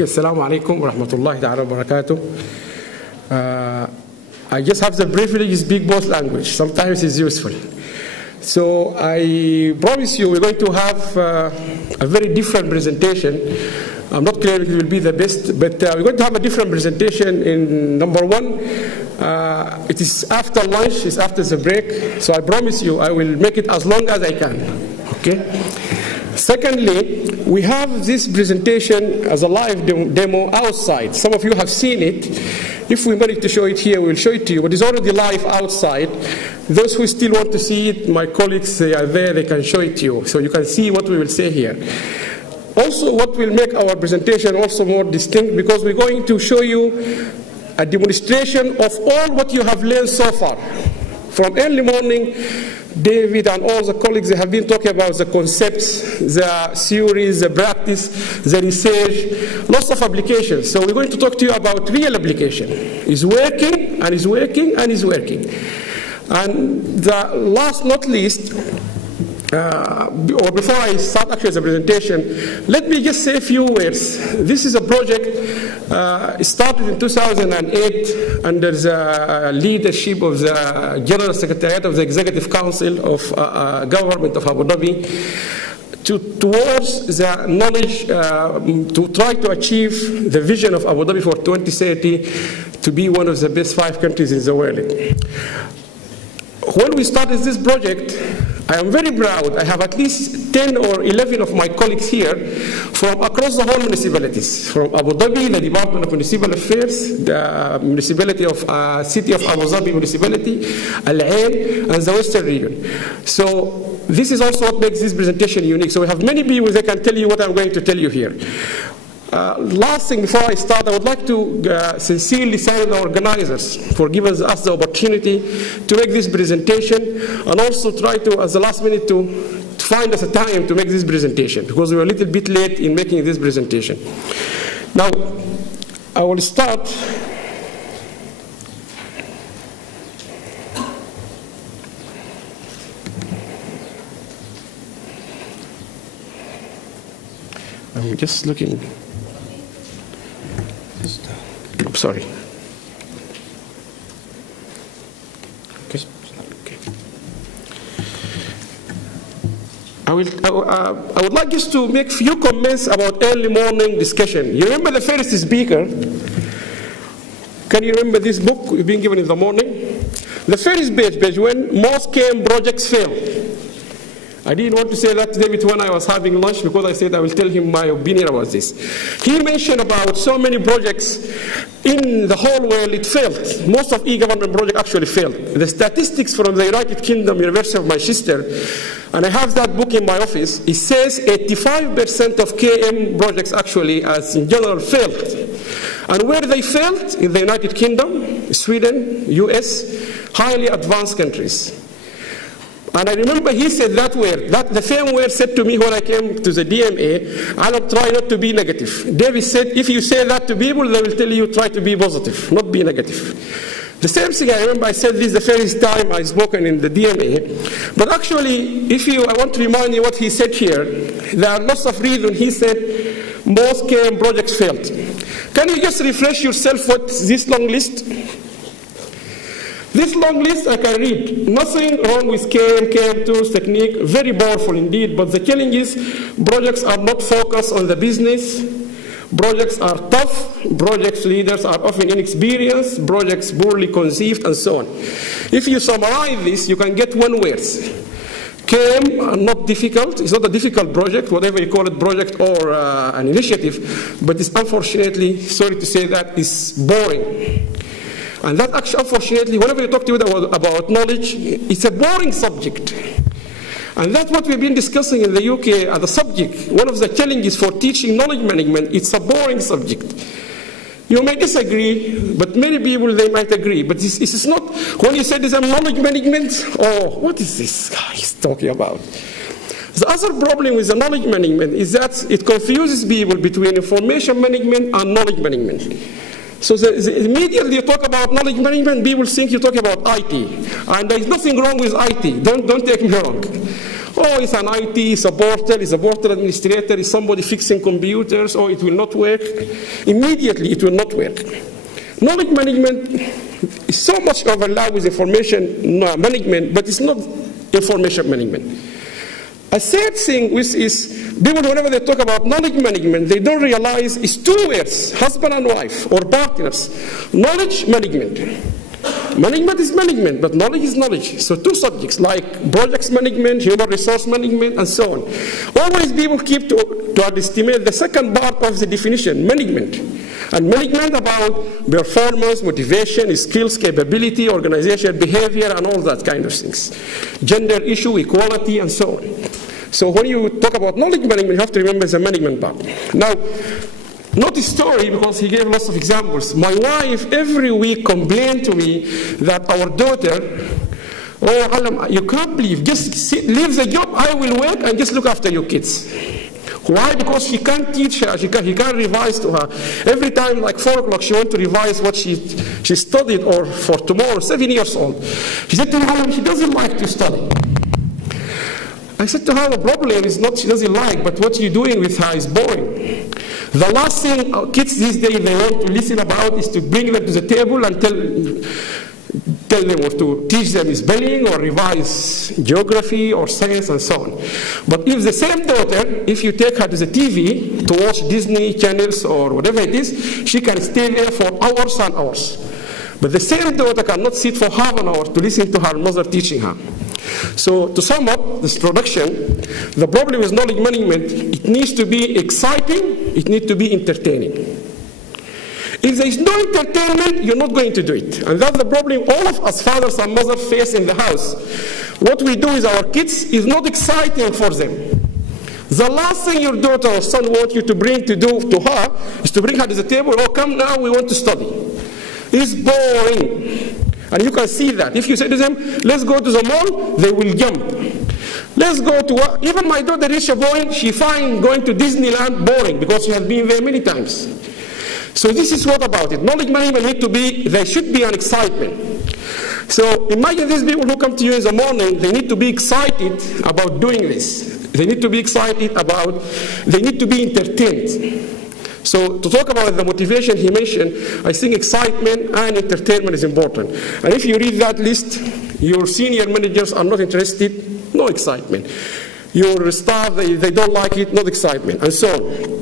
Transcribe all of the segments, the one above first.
Okay, assalamu alaikum wa rahmatullahi ta'ala wa barakatuh. I just have the privilege to speak both languages. Sometimes it's useful. So I promise you we're going to have a very different presentation. I'm not clear if it will be the best, but we're going to have a different presentation. In number one, it is after lunch, it's after the break. So I promise you I will make it as long as I can. Okay? Secondly, we have this presentation as a live demo outside. Some of you have seen it. If we manage to show it here, we'll show it to you. But it's already live outside. Those who still want to see it, my colleagues, they are there. They can show it to you. So you can see what we will say here. Also, what will make our presentation also more distinct, because we're going to show you a demonstration of all what you have learned so far. From early morning, David and all the colleagues, they have been talking about the concepts, the theories, the practice, the research, lots of applications. So we're going to talk to you about real application. It's working, and it's working, and it's working. And the last not least, or before I start actually the presentation, let me just say a few words. This is a project started in 2008 under the leadership of the General Secretariat of the Executive Council of Government of Abu Dhabi, towards the knowledge, to try to achieve the vision of Abu Dhabi for 2030 to be one of the best 5 countries in the world. When we started this project, I am very proud. I have at least 10 or 11 of my colleagues here from across the whole municipalities. From Abu Dhabi, the Department of Municipal Affairs, the municipality of City of Abu Dhabi Municipality, Al-Ain, and the Western region. So this is also what makes this presentation unique. So we have many people that can tell you what I'm going to tell you here. Last thing before I start, I would like to sincerely thank the organizers for giving us the opportunity to make this presentation, and also try to, at the last minute, to find us a time to make this presentation, because we were a little bit late in making this presentation. Now, I will start. I'm just looking. I'm sorry. Okay. I would like just to make a few comments about early morning discussion. You remember the first speaker? Can you remember this book you've been given in the morning? The first page when most came projects fail. I didn't want to say that to David when I was having lunch, because I said I will tell him my opinion about this. He mentioned about so many projects in the whole world, it failed. Most of e-government projects actually failed. The statistics from the United Kingdom, University of Manchester, and I have that book in my office, it says 85% of KM projects actually, as in general, failed. And where they failed? In the United Kingdom, Sweden, US, highly advanced countries. And I remember he said that word, that the same word said to me when I came to the DMA, and I'll try not to be negative. David said, if you say that to people, they will tell you try to be positive, not be negative. The same thing, I remember I said this the first time I spoken in the DMA. But actually, I want to remind you what he said here. There are lots of reasons. He said most KM projects failed. Can you just refresh yourself what this long list? This long list I can read. Nothing wrong with KM tools, technique, very powerful indeed, but the challenge is projects are not focused on the business. Projects are tough, projects leaders are often inexperienced, projects poorly conceived, and so on. If you summarize this, you can get one word. KM are not difficult. It's not a difficult project, whatever you call it, project or an initiative, but it's unfortunately, sorry to say that, is boring. And that actually, unfortunately, whenever you talk to you about knowledge, it's a boring subject. And that's what we've been discussing in the UK as a subject. One of the challenges for teaching knowledge management, it's a boring subject. You may disagree, but many people, they might agree. But this is not, when you say this is knowledge management, oh, what is this guy talking about? The other problem with the knowledge management is that it confuses people between information management and knowledge management. So immediately you talk about knowledge management, people think you talk about IT. And there is nothing wrong with IT. Don't take me wrong. Oh, it's an IT, it's a portal administrator, it's somebody fixing computers, or it will not work. Immediately, it will not work. Knowledge management is so much overlap with information management, but it's not information management. A third thing which is, people whenever they talk about knowledge management, they don't realize it's two words, husband and wife, or partners. Knowledge management. Management is management, but knowledge is knowledge. So two subjects like projects management, human resource management, and so on. Always people keep to underestimate the second part of the definition, management. And management about performance, motivation, skills, capability, organizational behavior, and all that kind of things. Gender issue, equality, and so on. So when you talk about knowledge management, you have to remember the management part. Now, not a story, because he gave lots of examples. My wife every week complained to me that our daughter, oh, Alam, you can't believe, just leave the job, I will work and just look after your kids. Why? Because she can't teach her, he can't revise to her. Every time, like 4 o'clock, she wants to revise what she studied or for tomorrow, 7 years old. She said to me, Alam, she doesn't like to study. I said to her, the problem is not she doesn't like, but what you're doing with her is boring. The last thing kids these days they want to listen about is to bring them to the table and tell them or to teach them spelling or revise geography or science and so on. But if the same daughter, if you take her to the TV to watch Disney channels or whatever it is, she can stay there for hours and hours. But the same daughter cannot sit for half an hour to listen to her mother teaching her. So to sum up this production, the problem with knowledge management, it needs to be exciting, it needs to be entertaining. If there is no entertainment, you're not going to do it. And that's the problem all of us fathers and mothers face in the house. What we do with our kids is not exciting for them. The last thing your daughter or son wants you to bring to do to her is to bring her to the table, oh, come now, we want to study. It's boring. And you can see that. If you say to them, let's go to the mall, they will jump. Let's go to, even my daughter reached a point, she finds going to Disneyland boring because she has been there many times. So this is what about it. Knowledge management need to be, there should be an excitement. So imagine these people who come to you in the morning, they need to be excited about doing this. They need to be excited about, they need to be entertained. So to talk about the motivation he mentioned, I think excitement and entertainment is important. And if you read that list, your senior managers are not interested, no excitement. Your staff, they don't like it, no excitement, and so on.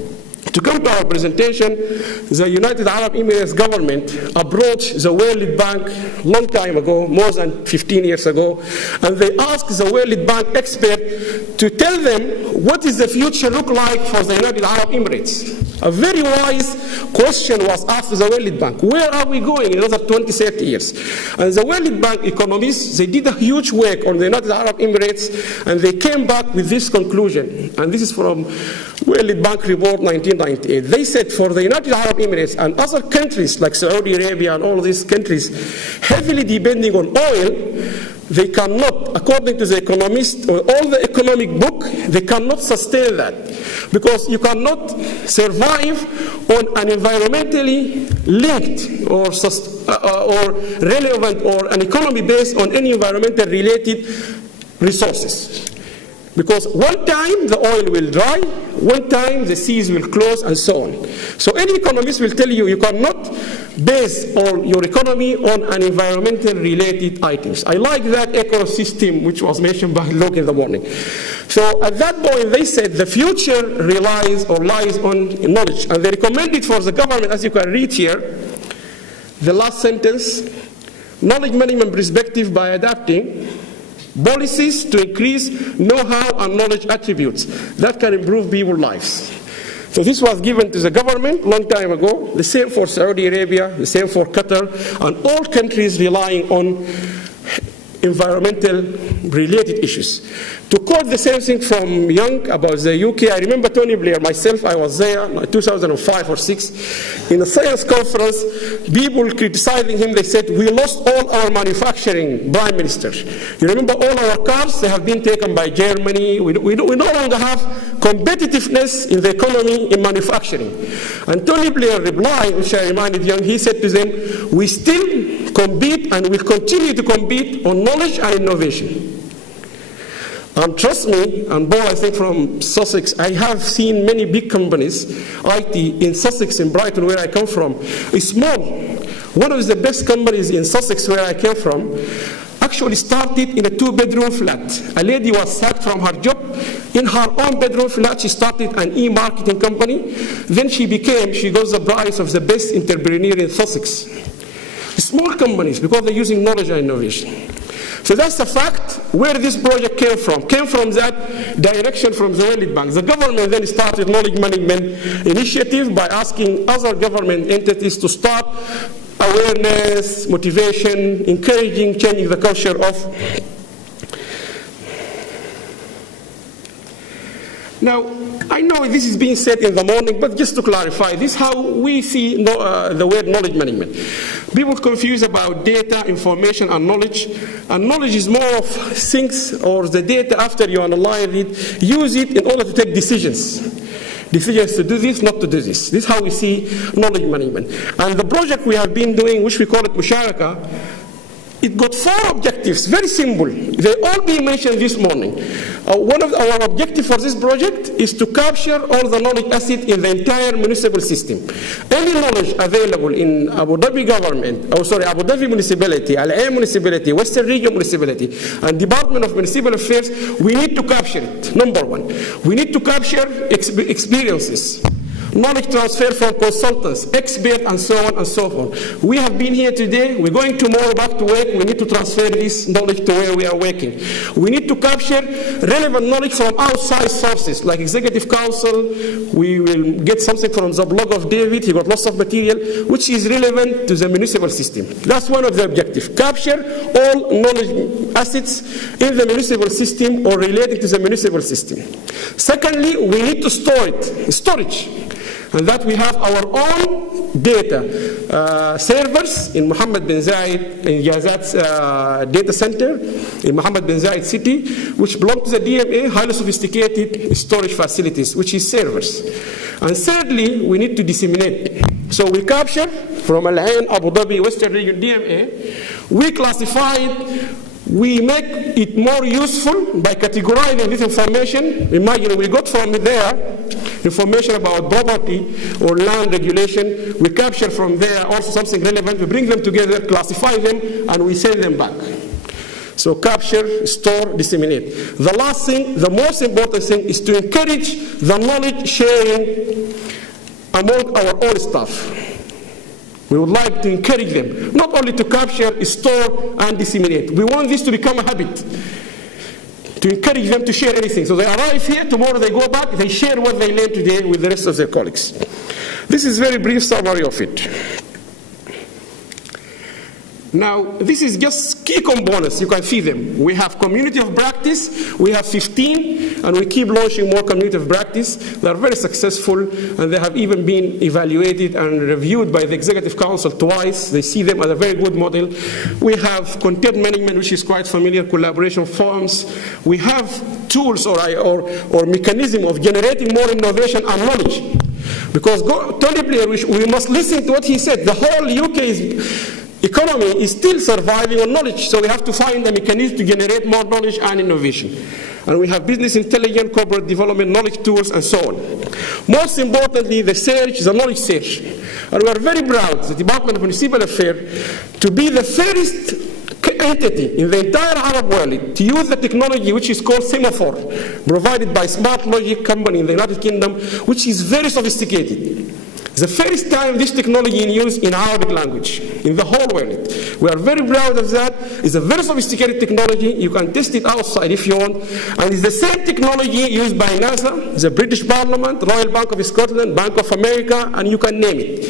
To come to our presentation, the United Arab Emirates government approached the World Bank long time ago, more than 15 years ago, and they asked the World Bank expert to tell them what is the future look like for the United Arab Emirates. A very wise question was asked to the World Bank. Where are we going in another 20, 30 years? And the World Bank economists, they did a huge work on the United Arab Emirates, and they came back with this conclusion. And this is from World Bank report 1998. They said for the United Arab Emirates and other countries like Saudi Arabia and all these countries heavily depending on oil, they cannot, according to the economists or all the economic book, they cannot sustain that. Because you cannot survive on an environmentally linked or relevant or an economy based on any environmental related resources. Because one time the oil will dry, one time the seas will close, and so on. So any economist will tell you you cannot base on your economy on an environmental related items. I like that ecosystem which was mentioned by Luke in the morning. So at that point they said the future relies or lies on knowledge. And they recommended for the government, as you can read here, the last sentence, knowledge management perspective by adapting policies to increase know-how and knowledge attributes that can improve people's lives. So this was given to the government a long time ago, the same for Saudi Arabia, the same for Qatar, and all countries relying on environmental related issues. To quote the same thing from Young about the UK, I remember Tony Blair, myself, I was there in 2005 or 6, in a science conference, people criticizing him, they said, we lost all our manufacturing, Prime Minister. You remember all our cars, they have been taken by Germany, we no longer have competitiveness in the economy in manufacturing. And Tony Blair replied, which I reminded Young, he said to them, we still compete and will continue to compete on knowledge and innovation. And trust me, and Paul, I think from Sussex, I have seen many big companies, IT, in Sussex, in Brighton, where I come from. It's small. One of the best companies in Sussex, where I came from, actually started in a 2-bedroom flat. A lady was sacked from her job. In her own bedroom flat, she started an e-marketing company. Then she got the prize of the best entrepreneur in Sussex. Small companies, because they're using knowledge and innovation. So that's the fact where this project came from. Came from that direction from the World Bank. The government then started knowledge management initiative by asking other government entities to start awareness, motivation, encouraging, changing the culture of. Now, I know this is being said in the morning, but just to clarify, this is how we see the word knowledge management. People confuse about data, information, and knowledge. And knowledge is more of things or the data after you analyze it, use it in order to take decisions. Decisions to do this, not to do this. This is how we see knowledge management. And the project we have been doing, which we call it Musharaka, it got 4 objectives, very simple. They all being mentioned this morning. One of our objectives for this project is to capture all the knowledge asset in the entire municipal system. Any knowledge available in Abu Dhabi government, Abu Dhabi municipality, Allam municipality, Western Region municipality, and Department of Municipal Affairs, we need to capture it. Number 1, we need to capture experiences. Knowledge transfer from consultants, experts, and so on and so forth. We have been here today. We're going tomorrow back to work. We need to transfer this knowledge to where we are working. We need to capture relevant knowledge from outside sources, like Executive Council. We will get something from the blog of David. He got lots of material, which is relevant to the municipal system. That's one of the objectives. Capture all knowledge assets in the municipal system or related to the municipal system. Secondly, we need to store it, storage. And that we have our own data servers in Mohammed bin Zayed, in Yazat's data center, in Mohammed bin Zayed city, which belong to the DMA, highly sophisticated storage facilities, which is servers. And thirdly, we need to disseminate. So we capture from Al Ain, Abu Dhabi, Western Region, DMA, we classify it. We make it more useful by categorizing this information. Imagine we got from there information about property or land regulation. We capture from there also something relevant. We bring them together, classify them, and we send them back. So capture, store, disseminate. The last thing, the most important thing, is to encourage the knowledge sharing among our own staff. We would like to encourage them, not only to capture, store, and disseminate. We want this to become a habit, to encourage them to share anything. So they arrive here, tomorrow they go back, they share what they learned today with the rest of their colleagues. This is a very brief summary of it. Now, this is just key components. You can see them. We have community of practice. We have 15, and we keep launching more community of practice. They are very successful, and they have even been evaluated and reviewed by the Executive Council twice. They see them as a very good model. We have content management, which is quite familiar, collaboration forums. We have tools or mechanism of generating more innovation and knowledge. Because Tony Blair, we must listen to what he said. The whole UK's economy is still surviving on knowledge, so we have to find a mechanism to generate more knowledge and innovation. And we have business intelligence, corporate development, knowledge tools, and so on. Most importantly, the knowledge search. And we are very proud, the Department of Municipal Affairs, to be the first entity in the entire Arab world to use the technology which is called semaphore, provided by Smart Logic company in the United Kingdom, which is very sophisticated. The first time this technology is used in Arabic language in the whole world. We are very proud of that. It's a very sophisticated technology. You can test it outside if you want. And it's the same technology used by NASA, the British Parliament, Royal Bank of Scotland, Bank of America, and you can name it.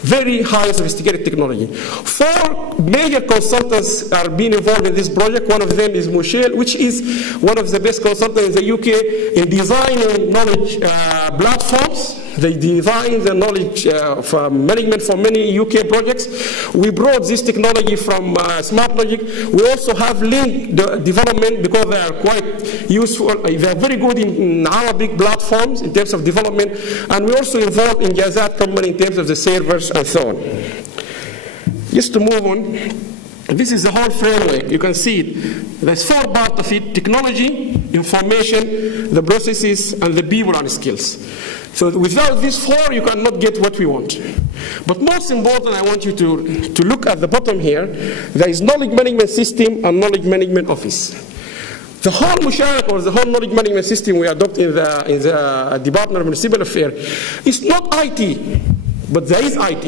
Very high sophisticated technology. 4 major consultants are being involved in this project. One of them is Michelle, which is one of the best consultants in the UK in designing knowledge platforms. They design the knowledge management for many UK projects. We brought this technology from Smart Logic. We also have link development because they are quite useful. They are very good in Arabic platforms in terms of development. And we're also involved in Yazat company in terms of the servers and so on. Just to move on. This is the whole framework. You can see it. There's 4 parts of it: technology, information, the processes, and the people and skills. So without these 4, you cannot get what we want. But most important, I want you to look at the bottom here. There is knowledge management system and knowledge management office. The whole Musharaka, or the whole knowledge management system we adopt in the Department of Municipal Affairs, is not IT, but there is IT.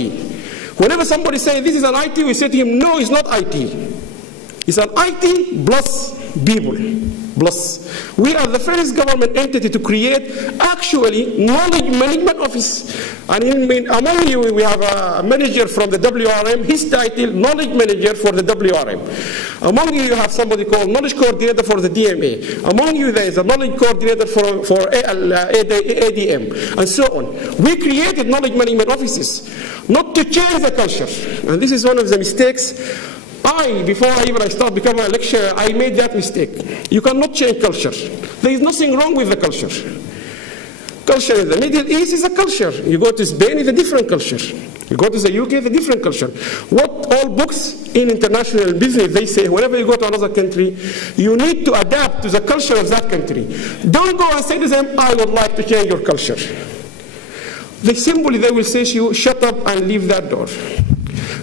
Whenever somebody says this is an IT, we say to him, no, it's not IT. It's an IT plus people. Plus, we are the first government entity to create actually knowledge management office. And among you, we have a manager from the WRM, his title, knowledge manager for the WRM. Among you, you have somebody called knowledge coordinator for the DMA. Among you, there is a knowledge coordinator for ADM, and so on. We created knowledge management offices, not to change the culture. And this is one of the mistakes. Before I start becoming a lecturer, I made that mistake. You cannot change culture. There is nothing wrong with the culture. Culture in the Middle East is a culture. You go to Spain, it's a different culture. You go to the UK, it's a different culture. What all books in international business, they say, whenever you go to another country, you need to adapt to the culture of that country. Don't go and say to them, I would like to change your culture. They will say to you, shut up and leave that door.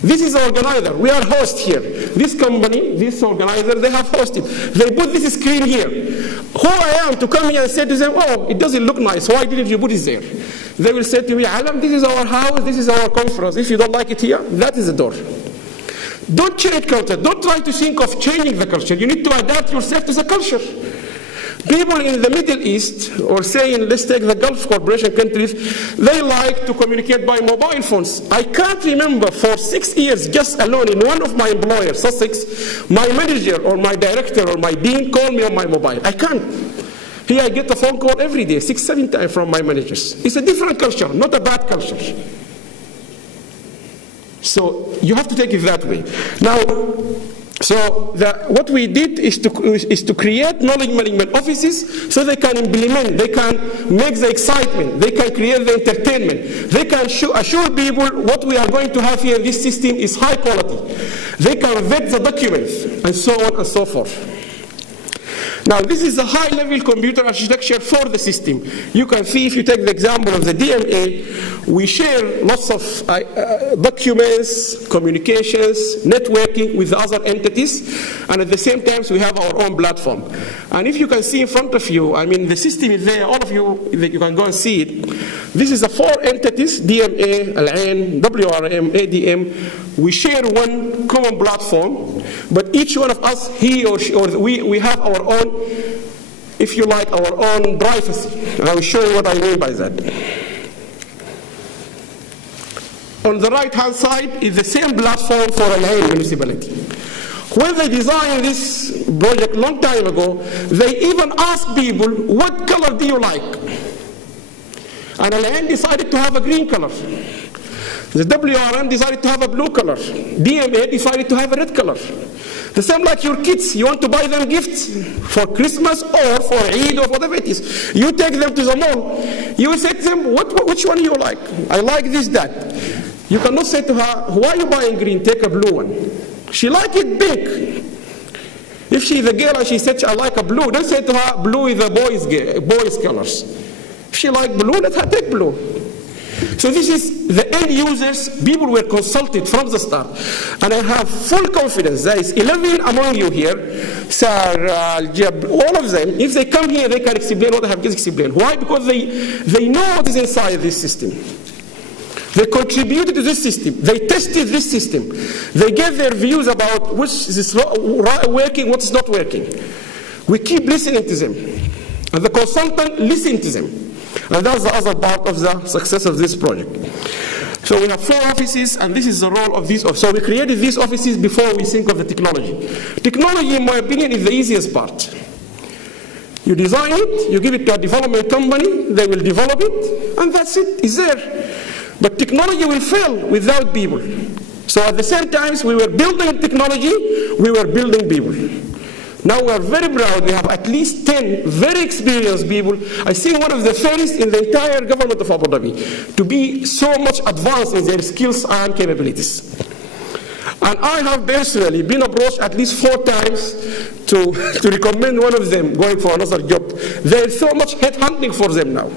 This is the organizer. We are host here. This company, this organizer, they have hosted. They put this screen here. Who I am to come here and say to them, oh, it doesn't look nice. Why didn't you put it there? They will say to me, Alam, this is our house. This is our conference. If you don't like it here, that is the door. Don't change culture. Don't try to think of changing the culture. You need to adapt yourself to the culture. People in the Middle East, or say, let's take the Gulf Cooperation countries, they like to communicate by mobile phones. I can't remember for 6 years, just alone in one of my employers, Sussex, my manager or my director or my dean called me on my mobile. I can't. Here I get a phone call every day, 6, 7 times from my managers. It's a different culture, not a bad culture. So you have to take it that way. Now, so what we did is to create knowledge management offices so they can implement, they can make the excitement, they can create the entertainment, they can assure people what we are going to have here in this system is high quality. They can vet the documents, and so on and so forth. Now, this is a high-level computer architecture for the system. You can see, if you take the example of the DMA, we share lots of documents, communications, networking with other entities, and at the same time, we have our own platform. And if you can see in front of you, I mean, the system is there, all of you, you can go and see it. This is the 4 entities, DMA, Al-Ain, WRM, ADM. We share one common platform, but each one of us, he or she, or we have our own, if you like, our own privacy. And I will show you what I mean by that. On the right-hand side is the same platform for Al-Ain municipality. When they designed this project a long time ago, they even asked people, what color do you like? And Al-Ain decided to have a green color. The WRM decided to have a blue color. DMA decided to have a red color. The same like your kids. You want to buy them gifts for Christmas or for Eid or whatever it is. You take them to the mall. You say to them, which one do you like? I like this, that. You cannot say to her, why are you buying green? Take a blue one. She like it pink. If she is a girl and she said, I like a blue, don't say to her, blue is the boys' colors. If she like blue, let her take blue. So this is the end users. People were consulted from the start. And I have full confidence. There is 11 among you here, Sir, all of them. If they come here, they can explain what I have just explained. Why? Because they know what is inside this system. They contributed to this system. They tested this system. They gave their views about which is working, what is not working. We keep listening to them. And the consultant listened to them. And that's the other part of the success of this project. So we have 4 offices, and this is the role of these offices. So we created these offices before we think of the technology. Technology, in my opinion, is the easiest part. You design it, you give it to a development company, they will develop it, and that's it, it's there. But technology will fail without people. So at the same time, we were building technology, we were building people. Now we are very proud. We have at least 10 very experienced people. I think one of the first in the entire government of Abu Dhabi to be so much advanced in their skills and capabilities. And I have personally been approached at least 4 times to recommend one of them going for another job. There is so much headhunting for them now.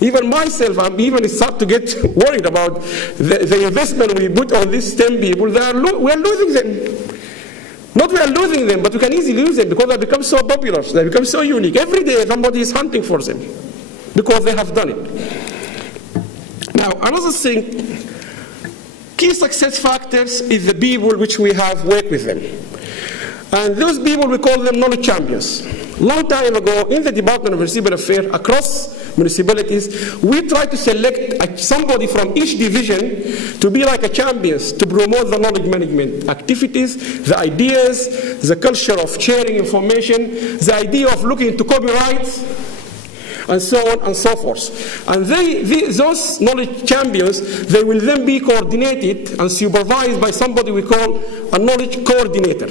Even myself, I'm even start to get worried about the investment we put on these 10 people. We are losing them. Not we are losing them, but we can easily lose them because they become so popular. They become so unique. Every day somebody is hunting for them because they have done it. Now, another thing, key success factors is the people which we have worked with them. And those people, we call them knowledge champions. Long time ago, in the Department of Municipal Affairs, across municipalities, we try to select somebody from each division to be like a champions, to promote the knowledge management activities, the ideas, the culture of sharing information, the idea of looking into copyrights, and so on and so forth. And those knowledge champions, they will then be coordinated and supervised by somebody we call a knowledge coordinator.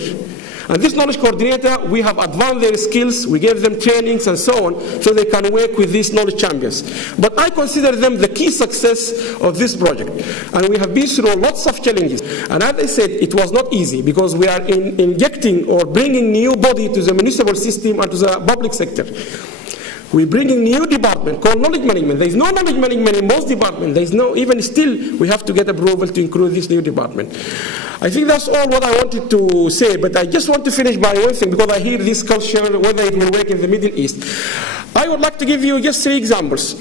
And this knowledge coordinator, we have advanced their skills, we gave them trainings and so on, so they can work with these knowledge champions. But I consider them the key success of this project. And we have been through lots of challenges. And as I said, it was not easy because we are injecting or bringing new body to the municipal system and to the public sector. We bring in new department called knowledge management. There is no knowledge management in most departments. There is no, even still, we have to get approval to include this new department. I think that's all what I wanted to say, but I just want to finish by one thing because I hear this culture, whether it will work in the Middle East. I would like to give you just 3 examples.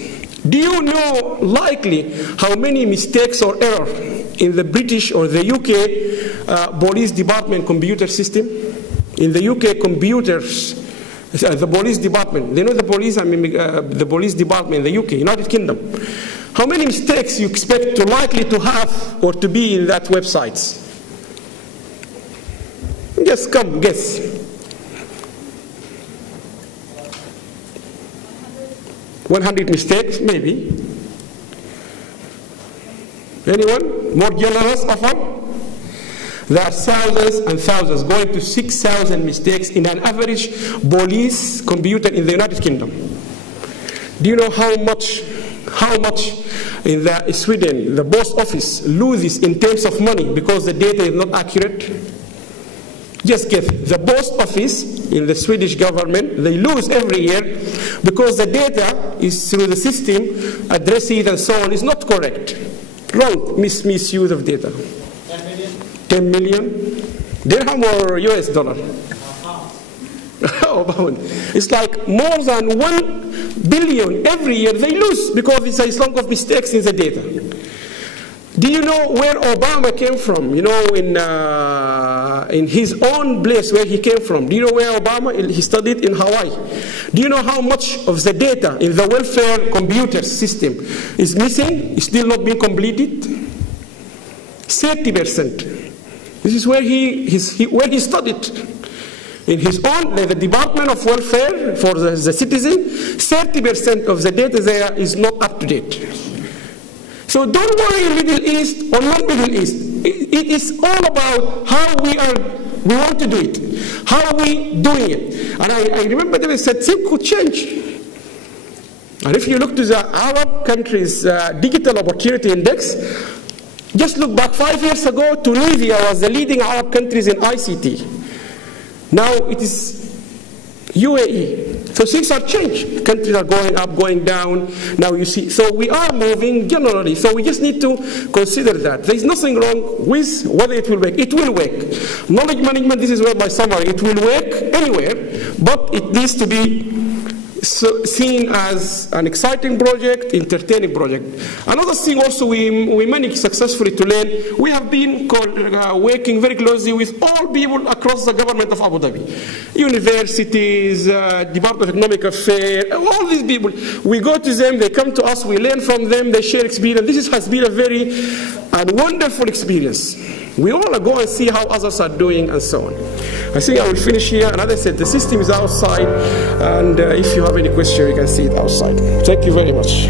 Do you know likely how many mistakes or errors in the British or the UK police department computer system? In the UK computers, the police department, they know the police, I mean the police department in the UK, United Kingdom. How many mistakes you expect to likely to have or to be in that websites? Just come, guess. 100 mistakes, maybe. Anyone? More generous offer? There are thousands and thousands, going to 6,000 mistakes in an average police computer in the United Kingdom. Do you know how much in Sweden the post office loses in terms of money because the data is not accurate? Just guess. The post office in the Swedish government, they lose every year because the data is through the system, addresses and so on, is not correct. Wrong, misuse of data. 10 million dirham or US dollar? Oh, it's like more than 1 billion every year they lose because it's a lot of mistakes in the data. Do you know where Obama came from? You know, in his own place where he came from. Do you know where Obama, he studied in Hawaii. Do you know how much of the data in the welfare computer system is missing, is still not being completed? 30%. This is where where he studied. In his own, the Department of Welfare for the citizen, 30% of the data there is not up to date. So don't worry Middle East or not Middle East. It is all about how we want to do it. How are we doing it? And I remember they said things could change. And if you look to the Arab countries' digital opportunity index, just look back 5 years ago, Tunisia was the leading Arab countries in ICT. Now it is UAE. So things are changed. Countries are going up, going down. Now you see, so we are moving generally. So we just need to consider that. There is nothing wrong with whether it will work. It will work. Knowledge management, this is where my summary, it will work anywhere, but it needs to be seen as an exciting project, entertaining project. Another thing also we managed successfully to learn, we have been working very closely with all people across the government of Abu Dhabi. Universities, Department of Economic Affairs, all these people. We go to them, they come to us, we learn from them, they share experience. This has been a very wonderful experience. We all go and see how others are doing and so on. I think I will finish here. And as I said, the system is outside. And if you have any question, you can see it outside. Thank you very much.